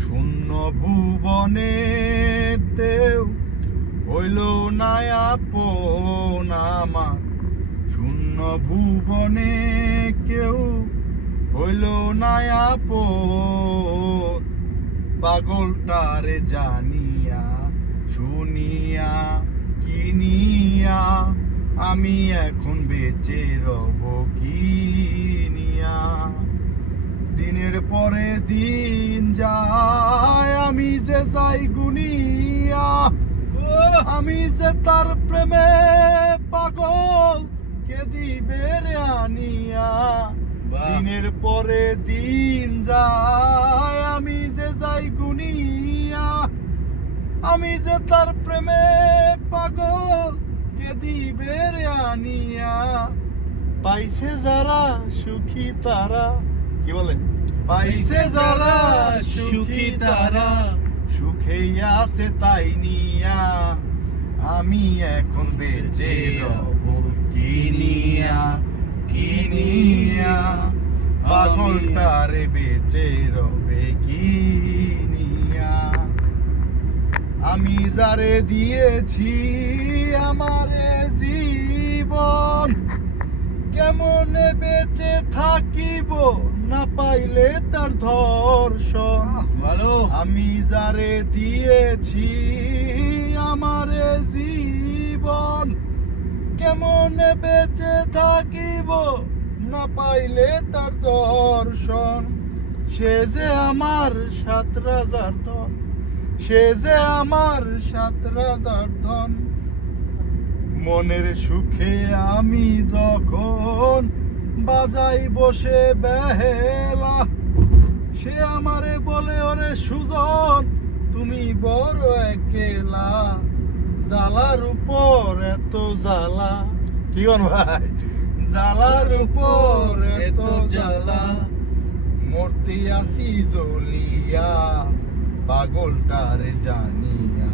শূন্য ভুবনে দেও হইল না আপন আমার, শূন্য ভুবনে কেউ হইল না আপন। পাগলটারে জানিয়া শুনিয়া কিনিয়া আমি এখন বেঁচে রব কিনিয়া। দিনের পরে দিন যায় আমি যে যাই গুনিয়া, আমি যে তার প্রেমে পাগল কে দিবে রে আনিয়া। দিনের পরে দিন যায় আমি যে যাই গুনিয়া, আমি যে তার প্রেমে পাগল কে দিবে রে আনিয়া। পাইছে যারা সুখী তারা, কি বলেন, পাইছে যারা সুখী তারা সুখেই আছে তাই নিয়া। আমি এখন বেঁচে রব কিনিয়া কিনিয়া, পাগলটারে বেঁচে রবে কিনিয়া। আমি যারে দিয়েছি আমারে জীবন, কেমনে বেঁচে থাকিব না পাইলে তার ধর্ষণ। আমি যারে দিয়েছি আমারে জীবন, কেমনে বেঁচে থাকিব না পাইলে তার দর্শন। সে যে আমার 7 রাজার ধন, সে যে আমার 7 রাজার ধন। মনের সুখে আমি যখন বাজাই বসে বেহেলা, সে আমারে বলে ওরে সুজন তুমি বড় একলা। জ্বালার উপর এত জ্বালা, কি বল ভাই, জ্বালার উপর এত জ্বালা, মরতে আসি জ্বলিয়া পাগলটারে জানিয়া।